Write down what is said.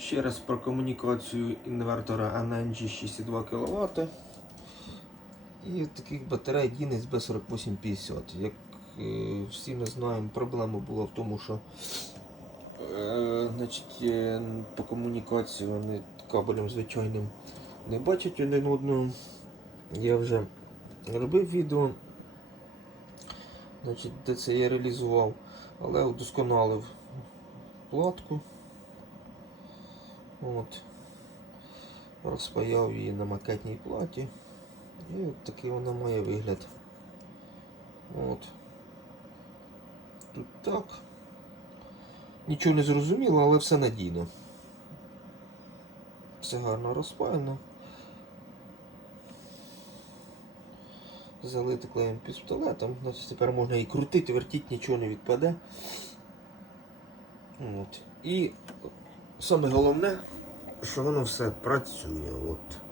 Ще раз про комунікацію інвертора NNG 6,2 кВт. І таких батарей Дінець B4850. Як е, всі ми знаємо, проблема була в тому, що е, значить, е, по комунікації вони кабелем звичайним не бачать один одного. Я вже робив відео, значить, де це я реалізував, але удосконалив платку. От. Розпаяв її на макетній платі. І от такий вона має вигляд. От. Тут так. Нічого не зрозуміло, але все надійно. Все гарно розпаяно. Залити клеєм пістолетом. Значить тепер можна і крутити, вертіти, нічого не відпаде. От. І саме головне, що воно все працює. От.